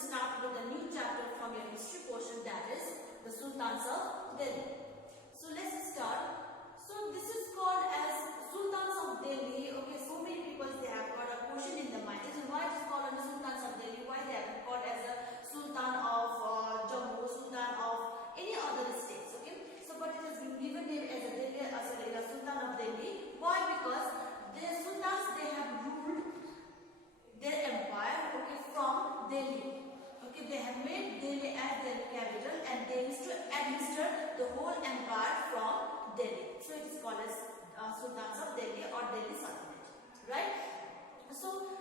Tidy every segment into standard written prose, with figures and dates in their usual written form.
will start with a new chapter from your history portion, that is the Sultans of Delhi. So let's start. So this is called as Sultans of Delhi. Okay, so many people they have got a question in the mind. So why it is called as the Sultans of Delhi? Why they have been called as a Sultan of Jammu, Sultan of any other states? Okay, so but it has been given name as a Delhi, a Sultan of Delhi. Why? Because the Sultans they have ruled their empire, okay, from Delhi. Okay, they have made Delhi as their capital and they used to administer the whole empire from Delhi. So it is called as Sultans of Delhi or Delhi Sultanate, right? So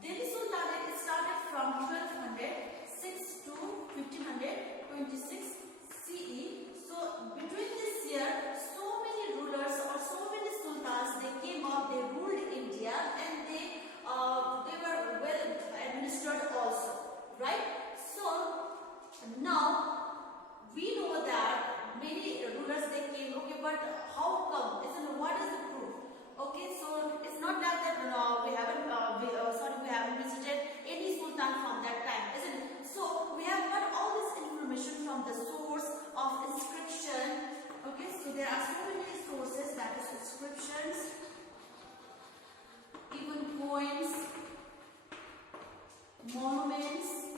Delhi Sultanate started from 1206 to 1526 CE. So between this year, so many rulers or so many sultans they came up, they ruled India and they were well administered also, right? So now we know that many rulers they came, okay, but how come? What is the proof? Okay, so it's not like that we haven't visited any sultan from that time, isn't it? So we have got all this information from the source of inscription. Okay, so there are so many sources, that is inscriptions, even coins, monuments,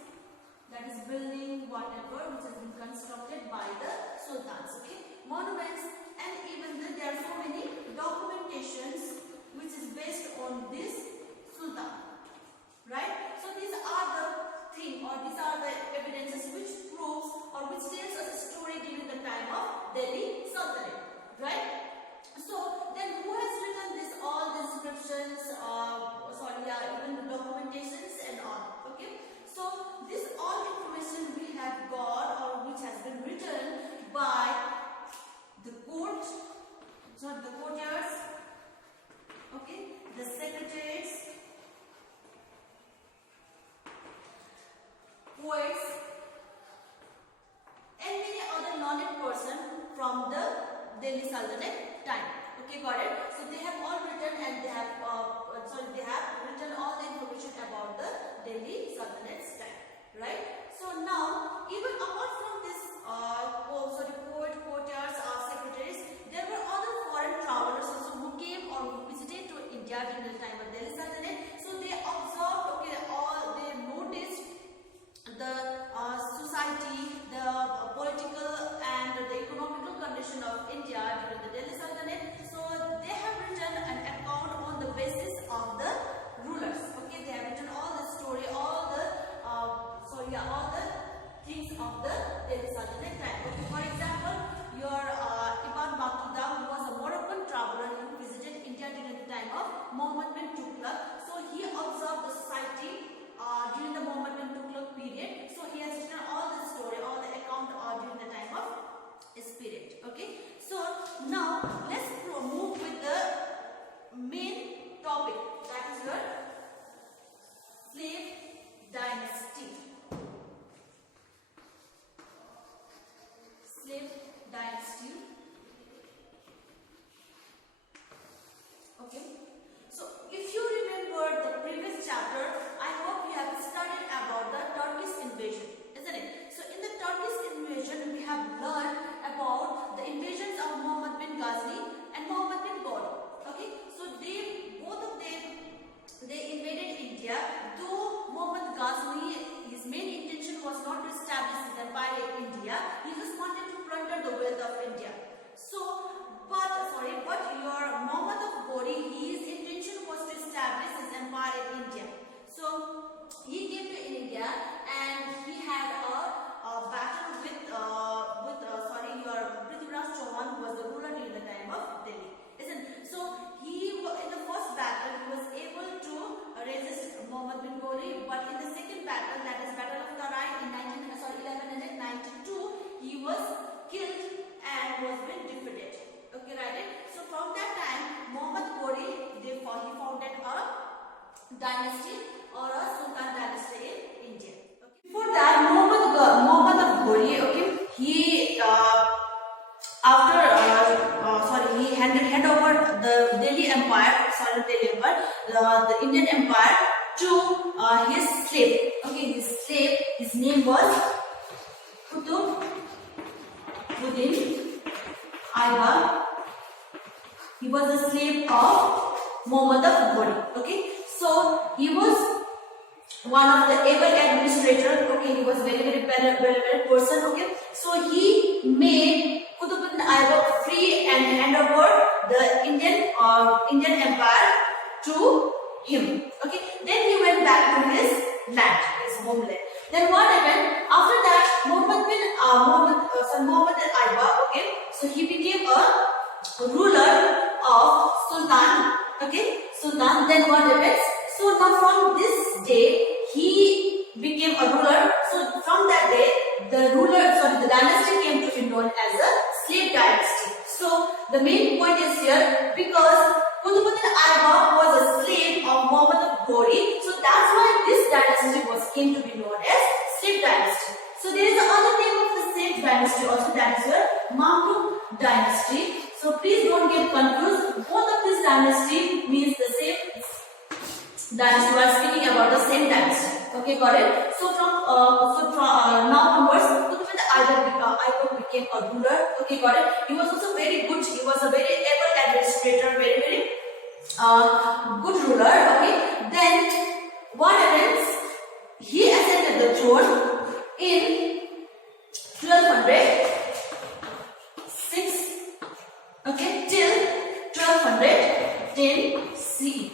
that is building, whatever which has been constructed by the sultans. Okay, monuments, and even there are so many documentations which is based on this sultan, right? So these are the thing or these are the evidences which proves or which tells us a story during the time of Delhi Sultanate, right? So then who has written this, all the inscriptions, even the documentations and all, okay? So this all information we have got or which has been written by the courtiers, okay, the secretaries, poets, and many other learned person from the Delhi Sultanate time. Okay, got it? So they have all written and they have written all the information about the Delhi Sultanate's time, right? So now, even apart from this, courtiers or secretaries, there were other foreign travelers also who came or who visited to India during the time of Delhi Sultanate. So they observed, okay, they noticed the society, the political and the economical condition of India during the Delhi Sultanate. So they have written an account on the basis of the rulers. Okay, they have written all the story, all the things of the Delhi Sultanate time. Okay, for example, your Ibn Battuta, who was a Moroccan traveler who visited India during the time of Muhammad bin Tughlaq. So he observed the society during the Muhammad bin Tughlaq period. So he has written all the story, all the account during the time of his period. Okay, so now let's move with the main topic, that is your slave dynasty. Slave dynasty. Okay, so if you remember the previous chapter, I hope you have studied about the Turkish invasion, isn't it? So in the Turkish invasion, we have learned about the invasions of Muhammad bin Ghazni and Muhammad bin Ghori. Okay, so both of them invaded India. Though Muhammad Ghazni, his main intention was not to establish his empire in India, he just wanted to plunder the wealth of India. But your Muhammad of Ghori, his intention was to establish his empire in India. So he came to India and he had a battle with your Prithviraj Chauhan, who was the ruler during the time of Delhi, isn't it? So in the first battle he was able to resist Muhammad bin Ghori, but in the second battle, that is Battle of Tarai in 1192, he was killed and was been defeated. Okay, right? So from that time, Muhammad Ghori, he founded a dynasty or a Sultan dynasty in India. Okay. Before that, Muhammad of Ghori, okay, he hand over the Delhi Empire, the Indian Empire to his slave. Okay, his slave, his name was Qutbuddin Aibak. He was a slave of Muhammad Ghori. Okay, so he was one of the able administrator. Okay, he was very person. Okay, so he made Qutbuddin Aibak free and hand over the Indian Empire to him. Okay, then he went back to his land, his homeland. Then what happened after that? Muhammad Aibak. Okay, so he became a ruler of Sultan. Okay, Sultan. Then what happens? So now from this day he became a ruler. So from that day the dynasty came to be known as a slave dynasty. So the main point is here, because Qutbuddin Aibak was a slave of Muhammad Ghori. So that's why this dynasty came to be known as slave dynasty. So there is another name of the slave dynasty also, that is your Mamluk dynasty. So please don't get confused. Both of this dynasty means the same dynasty. We are speaking about the same dynasty. Okay, got it? So from now onwards, Qutbuddin Aibak became a ruler. Okay, got it? He was also very good. He was a very able administrator, very good ruler. Okay. Then what happens? He ascended the throne in 1206. Okay, till 1210 CE.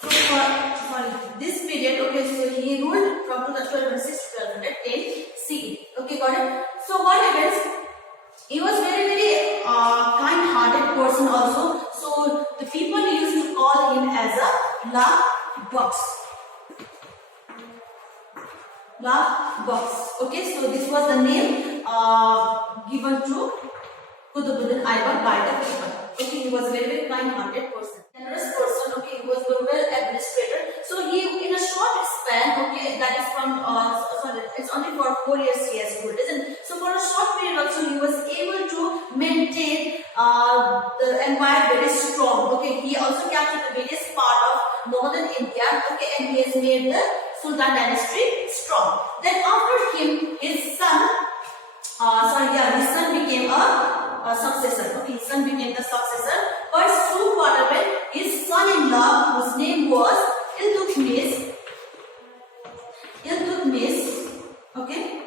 So for this period, okay, so he ruled from 1206 to 1210 CE. Okay, got it? So what happens? He was very kind-hearted person also. So the people used to call him as a love box. Okay, so this was the name given to Qutbuddin Aibak by the people. Okay, he was very kind-hearted person, generous person. Okay, he was a well administrator. So he, in a short span, okay, that is from it's only for 4 years he has ruled, isn't it? So for a short period also he was able to maintain the empire very strong. Okay, he also captured the various part of northern India. Okay, and he has made the Sultan dynasty strong. Then after him, his son became a successor. Okay, his son became the successor. But soon what happened? His son-in-law, whose name was Iltutmish. Okay,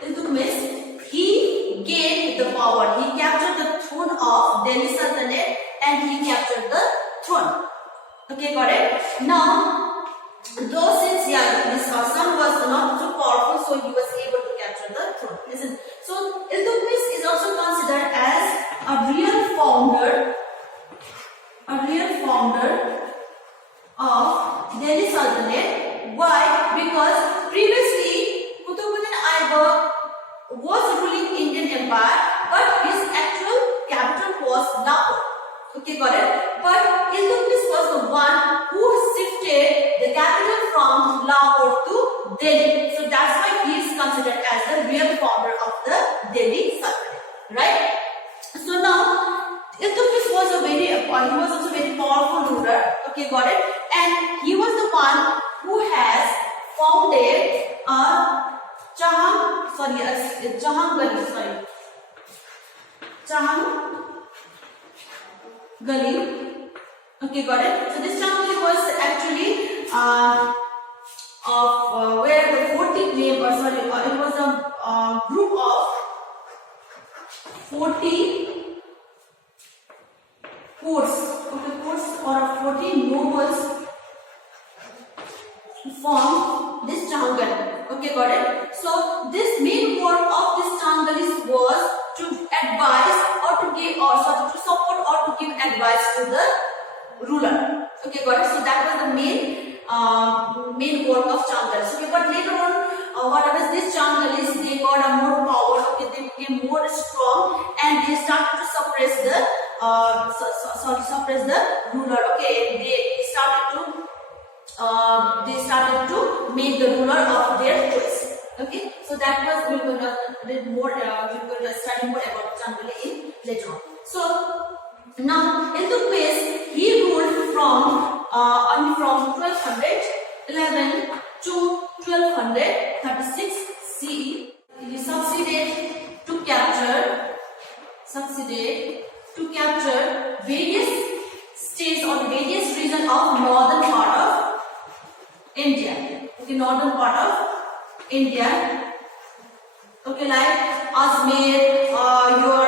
Iltutmish. He gained the power. He captured the throne of Delhi Sultanate and he captured the throne. Okay, got it? Now, though since his son was not so powerful, so he was able to capture the throne. Listen. So Iltutmish is also considered as a real founder of Delhi Sultanate. Why? Because previously Qutbuddin Aibak was ruling Indian Empire, but his actual capital was Lahore. Okay, got it? But Iltutmish was the one who shifted the capital from Lahore to Delhi. So that's why he is considered as the real founder of the Delhi Sultanate, right? So now Iltutmish was also very powerful ruler. Okay, got it? And he was the one who has founded Gali. Okay, got it? So this Gali was actually where the 40 name, it was a group of 40 courts, okay, courts or 40 nobles formed this Gali. Okay, got it? So this main work of this Gali was to advise or to give or to support or to give advice to the ruler. Okay, got it? So that was the main work of Gali. So, okay, but later on, what happens? These Galis, they got a more power. Okay, they became more strong and they started to suppress the ruler. Okay, they started to make the ruler of their choice. Okay, so that was we're going to study more about Gali in later on. So now Iltutmish, he ruled from only from 1211 to 1236 CE. He succeeded to capture various states or various regions of northern part of India. Okay, northern part of India. Okay, like Ajmer, your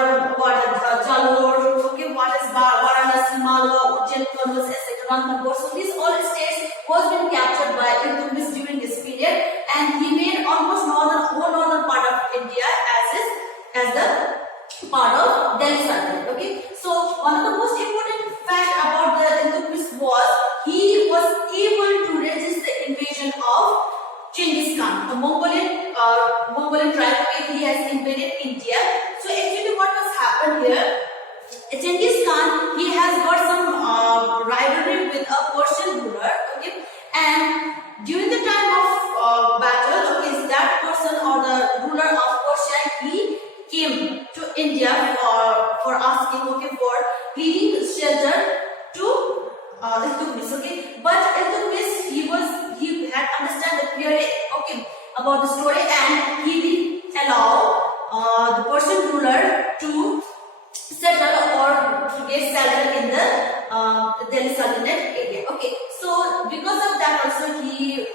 Jalore, okay, what is Varanasi, Malwa, Ujjain, Kanwas, etc. Ranthambore. So these all states was been captured by Iltutmish during this period, and he made almost whole northern part of India as the part of Delhi Sultanate. Okay, so one of the most important fact about the Iltutmish was he was able to resist the invasion of Genghis Khan, the Mongolian tribe. He has invaded India. So actually, what has happened here? Genghis Khan, he has got some rivalry with a Persian ruler. Okay, and during the time of battle, okay, that person or the ruler of Persia, he came to India for asking, okay, for pleading shelter to Iltutmish. Okay, but Iltutmish, he had understand the clearly, okay, about the story, and he did allow the Persian ruler to settle or to get settled in the Delhi Sultanate area. Okay, so because of that also the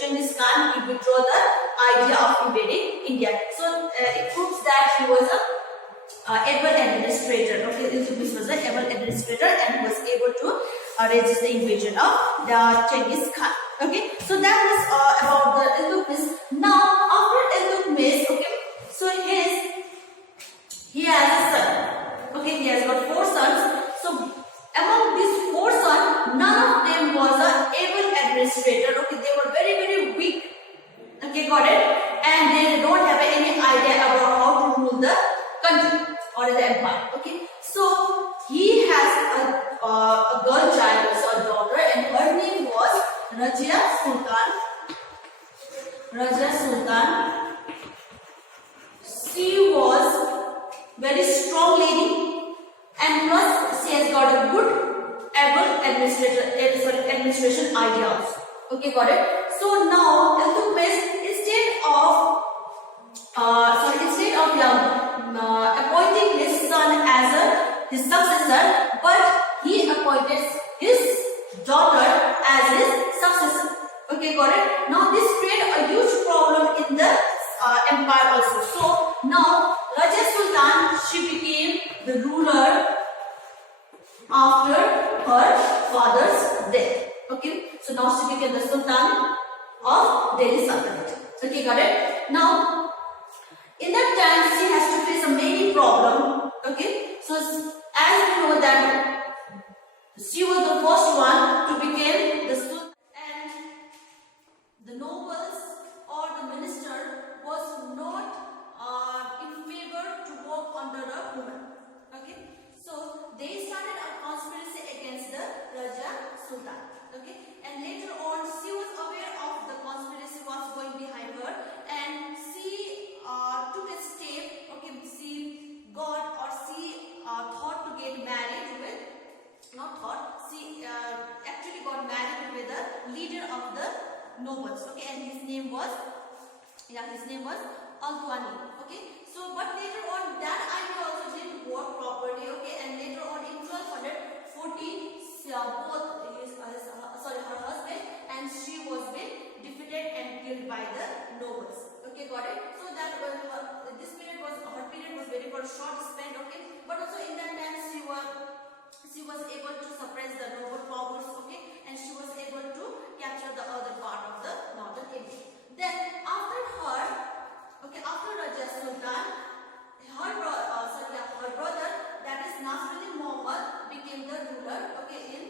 Genghis Khan, he withdraw the idea of invading India. So it proves that he was a able administrator. Okay, Iltutmish was an able administrator and was able to resist the invasion of the Genghis Khan. Okay, so that was about the Iltutmish. Now after Iltutmish, okay, so he has a son. Okay, he has got 4 sons. So among these 4 sons, none of them was a able administrator. Okay, they were very weak. Okay, got it? And they don't have any idea about how to rule the country or the empire. Okay, so he has a girl child, also a daughter, and her name was Razia Sultan. She was very strong lady, and plus she has got a good able administration ideas. Okay, got it? So now Iltutmish, instead of appointing his son as his successor, but he appointed his daughter as his successor. Okay, got it? Now this created a huge problem in the empire also. So now Razia Sultan, she became the ruler after her father's death. Okay, so now she became the Sultan of Delhi Sultanate. Okay, got it? Now in that time she has to face a many problem. Okay, so as we know that she was the first one to become the Sultan, and the nobles or the minister was not in favor to work under a woman. Okay, so they started a conspiracy against the Razia Sultan. Okay, and later on she was aware of the conspiracy was going behind her, and she took a step. Okay, she got or she thought to get married with, not thought, she actually got married with the leader of the nobles. Okay, and his name was Altwani. Okay, so but later on that idea also didn't work properly. Okay, and later on in 1214 both her husband and she was been defeated and killed by the nobles. Okay, got it? So that this period was, her period was very for short span. Okay, but also in that time she was able to suppress the noble powers. Okay, and she was able to capture the other part of the northern India. Then after her, okay, after Razia Sultan, her brother, that is Nasruddin Muhammad, became the ruler. Okay, in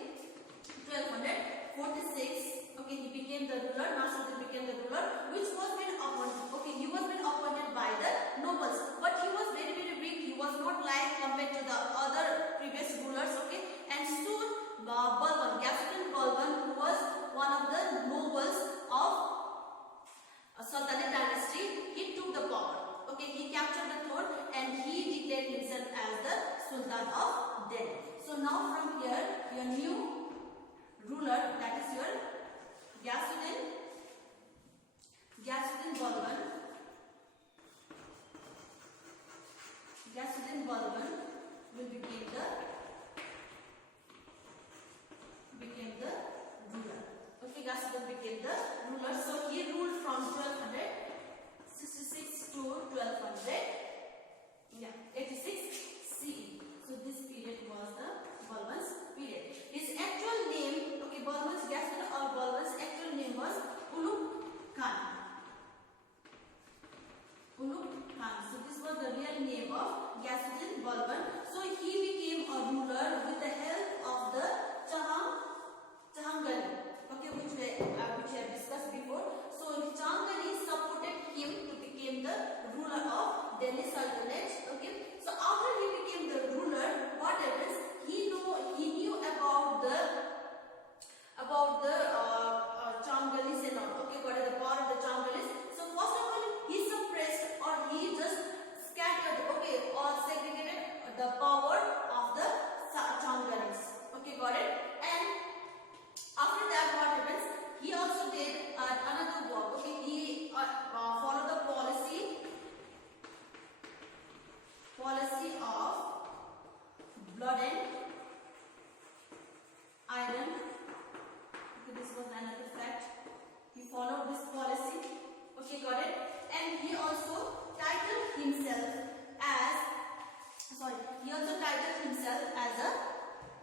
1246. Okay, he became the ruler. Nasruddin became the ruler, which was been appointed. Okay, he was been appointed by the nobles, but he was very weak. He was not like compared to the other previous rulers. Okay, and soon Balban, Ghazipin Balban, who was one of the nobles of Sultanate dynasty, he took the power. Okay, he captured the throne and he declared himself as the Sultan of Delhi. So now from here, your new ruler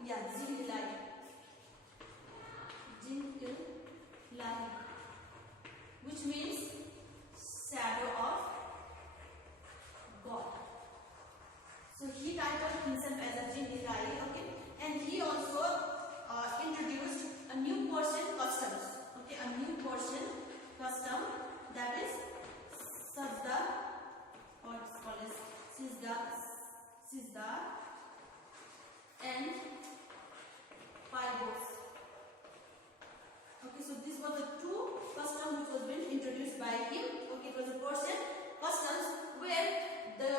Yeah, Jin-Ilai. Jin-Ilai, which means shadow of God. So he titled himself as a Jin-Ilai, okay, and he also introduced a new Persian customs, okay, a new Persian custom, that is Sajda, or it's called as Sizda and Pybos. Okay, so these were the two customs which was been introduced by him. Okay, it was a Persian customs where the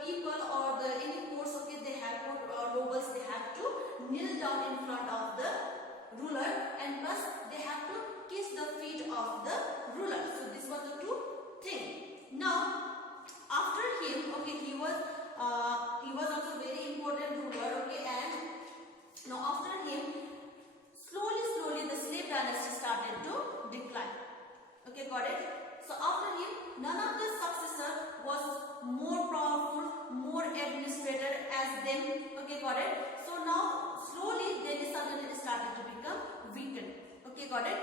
people or the any courts, okay, they have to, nobles, they have to kneel down in front of the ruler, and plus they have to kiss the feet of the ruler. So this was the two thing. Now after him, okay, he was also very important ruler, okay, and now after him, slowly the slave dynasty started to decline. Okay, got it? So after him, none of the successor was more powerful, more administrator as them. Okay, got it? So now slowly they suddenly started to become weakened. Okay, got it?